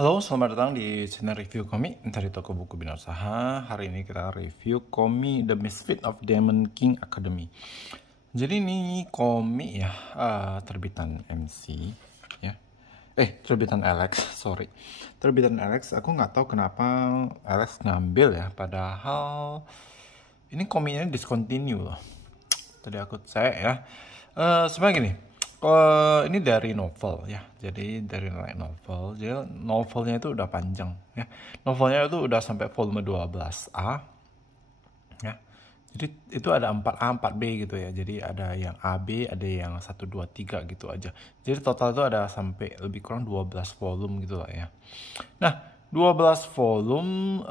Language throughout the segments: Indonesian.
Halo, selamat datang di channel review komik dari toko buku Bina Usaha. Hari ini kita review komik The Misfit of Demon King Academy. Jadi ini komik ya, terbitan MC ya. Terbitan Alex, sorry. Terbitan Alex, aku nggak tahu kenapa Alex ngambil ya, padahal ini komiknya discontinue loh. Tadi aku cek ya. Sebenarnya gini, ini dari novel ya. Jadi dari light novel. Jadi novelnya itu udah panjang ya. Novelnya itu udah sampai volume 12A ya. Jadi itu ada 4A, 4B gitu ya. Jadi ada yang AB, ada yang 1, 2, 3 gitu aja. Jadi total itu ada sampai lebih kurang 12 volume gitu lah ya. Nah, 12 volume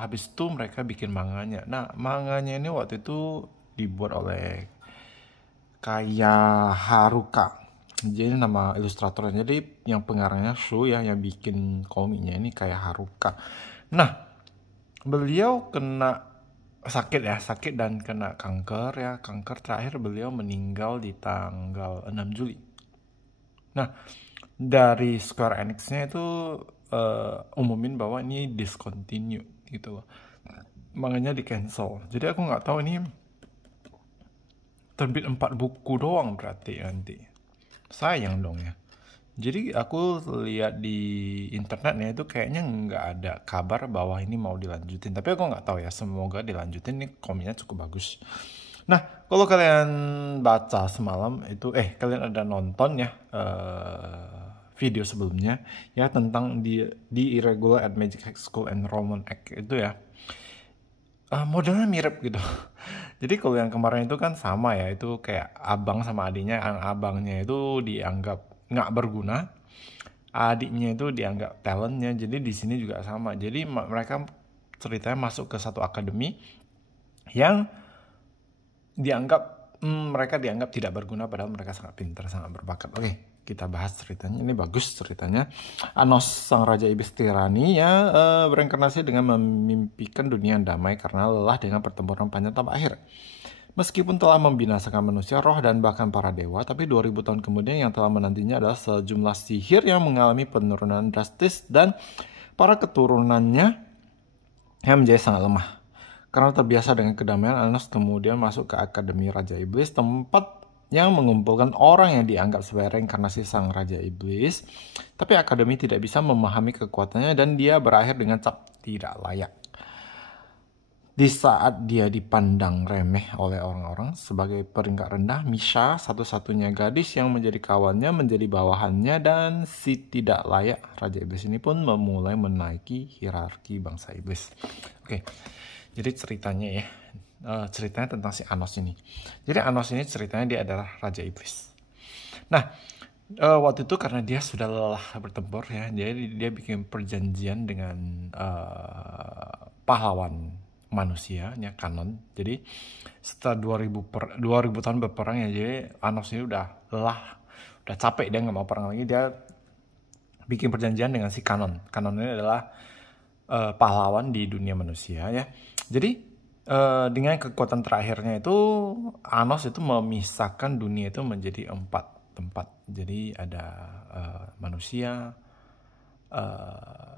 habis itu mereka bikin manganya. Nah, manganya ini waktu itu dibuat oleh kayak Haruka. Jadi nama ilustratornya. Jadi yang pengarangnya Shu ya, yang bikin komiknya ini kayak Haruka. Nah, beliau kena sakit dan kena kanker ya. Kanker terakhir beliau meninggal di tanggal 6 Juli. Nah, dari Square Enix-nya itu umumin bahwa ini discontinue gitu loh. Makanya di cancel. Jadi aku nggak tahu ini terbit 4 buku doang berarti nanti. Sayang dong ya. Jadi aku lihat di internetnya itu kayaknya nggak ada kabar bahwa ini mau dilanjutin. Tapi aku nggak tahu ya, semoga dilanjutin, ini komiknya cukup bagus. Nah, kalau kalian baca semalam itu, kalian ada nonton ya video sebelumnya ya tentang di Irregular at Magic High School Enrollment Act itu ya. Modelnya mirip gitu. Jadi kalau yang kemarin itu kan sama ya, itu kayak abang sama adiknya, abangnya itu dianggap nggak berguna, adiknya itu dianggap talentnya. Jadi di sini juga sama. Jadi mereka ceritanya masuk ke satu akademi yang mereka dianggap tidak berguna, padahal mereka sangat pintar, sangat berbakat. Oke, kita bahas ceritanya. Ini bagus ceritanya. Anos, sang raja iblis tirani ya, bereinkarnasi dengan memimpikan dunia yang damai karena lelah dengan pertempuran panjang tanpa akhir. Meskipun telah membinasakan manusia, roh, dan bahkan para dewa, tapi 2000 tahun kemudian yang telah menantinya adalah sejumlah sihir yang mengalami penurunan drastis dan para keturunannya yang menjadi sangat lemah. Karena terbiasa dengan kedamaian, Anos kemudian masuk ke Akademi Raja Iblis, tempat yang mengumpulkan orang yang dianggap sebagai reinkarnasi sang Raja Iblis. Tapi Akademi tidak bisa memahami kekuatannya dan dia berakhir dengan cap tidak layak. Di saat dia dipandang remeh oleh orang-orang sebagai peringkat rendah, Misha, satu-satunya gadis yang menjadi kawannya, menjadi bawahannya, dan si tidak layak Raja Iblis ini pun memulai menaiki hierarki bangsa Iblis. Oke, jadi ceritanya ya, ceritanya tentang si Anos ini. Jadi Anos ini ceritanya dia adalah Raja Iblis. Nah, waktu itu karena dia sudah lelah bertempur ya, jadi dia bikin perjanjian dengan pahlawan manusia ya, kanon. Jadi setelah 2000 tahun berperang ya, jadi Anos ini udah lelah, udah capek, dia nggak mau perang lagi. Dia bikin perjanjian dengan si Kanon. Kanon ini adalah pahlawan di dunia manusia ya. Jadi dengan kekuatan terakhirnya itu, Anos itu memisahkan dunia itu menjadi 4 tempat. Jadi ada manusia,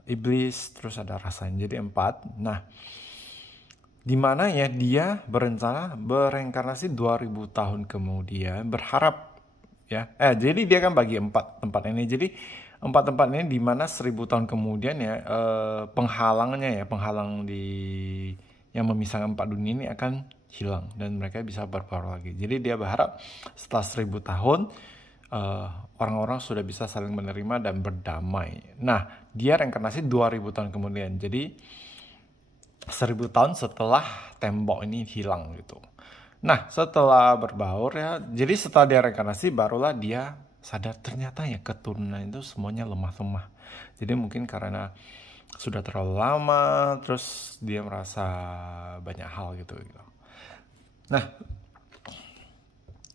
iblis, terus ada rasanya. Jadi 4. Nah, dimana ya dia berencana bereinkarnasi 2000 tahun kemudian, berharap ya. Jadi dia kan bagi 4 tempat ini. Jadi 4 tempat ini dimana 1000 tahun kemudian ya, penghalang yang memisahkan 4 dunia ini akan hilang dan mereka bisa berbaur lagi. Jadi dia berharap setelah 1000 tahun orang-orang sudah bisa saling menerima dan berdamai. Nah, dia reinkarnasi 2000 tahun kemudian. Jadi 1000 tahun setelah tembok ini hilang gitu. Nah, setelah berbaur ya, jadi setelah dia reinkarnasi barulah dia sadar ternyata ya keturunan itu semuanya lemah-lemah. Jadi mungkin karena sudah terlalu lama, terus dia merasa banyak hal gitu. Nah,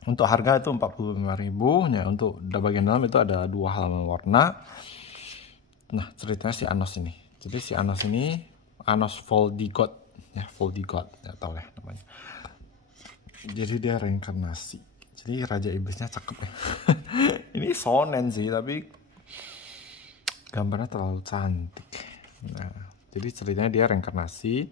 untuk harga itu 45.000 ya. Untuk bagian dalam itu ada 2 halaman warna. Nah, ceritanya si Anos ini. Jadi si Anos ini, Anos Voldigot ya, Voldigot, nggak tahu ya namanya. Jadi dia reinkarnasi. Jadi Raja Iblisnya cakep ya. Ini shonen sih, tapi gambarnya terlalu cantik. Nah, jadi ceritanya dia reinkarnasi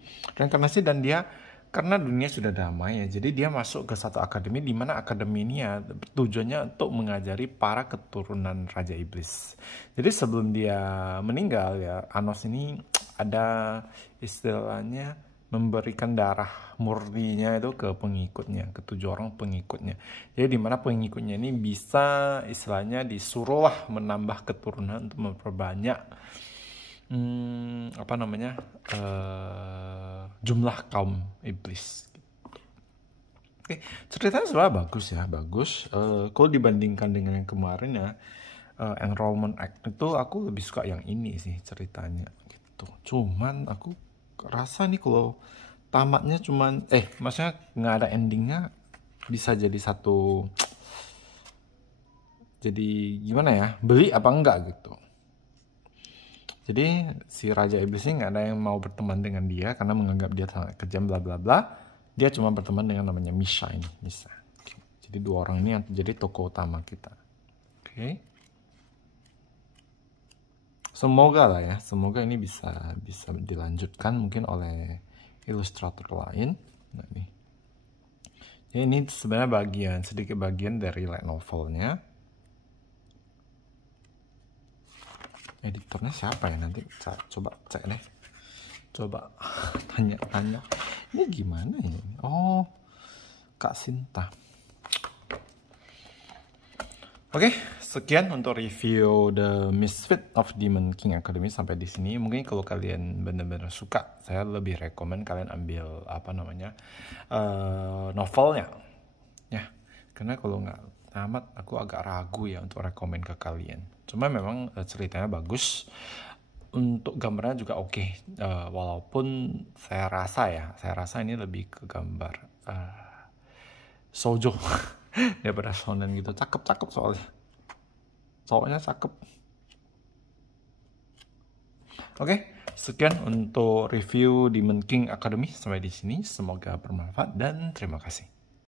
dan dia karena dunia sudah damai ya, jadi dia masuk ke satu akademi di mana akademi ini ya tujuannya untuk mengajari para keturunan Raja Iblis. Jadi sebelum dia meninggal ya, Anos ini ada istilahnya memberikan darah murninya itu ke pengikutnya, ke 7 orang pengikutnya. Jadi dimana pengikutnya ini bisa istilahnya disuruhlah menambah keturunan untuk memperbanyak jumlah kaum iblis. Oke, ceritanya sebenarnya bagus ya, bagus. Kalau dibandingkan dengan yang kemarin ya, Enrollment Act itu aku lebih suka yang ini sih ceritanya gitu. Cuman aku rasa nih kalau tamatnya cuman maksudnya nggak ada endingnya, bisa jadi satu, jadi gimana ya, beli apa enggak gitu. Jadi si Raja Iblis ini nggak ada yang mau berteman dengan dia karena menganggap dia sangat kejam bla bla bla. Dia cuma berteman dengan namanya Misha ini, Misha. Okay. Jadi 2 orang ini yang jadi tokoh utama kita. Oke. Okay. Semoga lah ya, semoga ini bisa dilanjutkan mungkin oleh ilustrator lain. Nah, nih. Jadi ini sebenarnya sedikit bagian dari light novelnya. Editornya siapa ya, nanti coba cek deh, coba tanya ini gimana ya. Oh, Kak Sinta. Oke, sekian untuk review The Misfit of Demon King Academy sampai di sini. Mungkin kalau kalian benar-benar suka, saya lebih rekomen kalian ambil novelnya ya, karena kalau nggak tamat aku agak ragu ya untuk rekomen ke kalian. Cuma memang ceritanya bagus, untuk gambarnya juga oke. Walaupun saya rasa ini lebih ke gambar shoujo daripada shonen gitu. Cakep soalnya cakep. Oke, sekian untuk review Demon King Academy sampai di sini. Semoga bermanfaat dan terima kasih.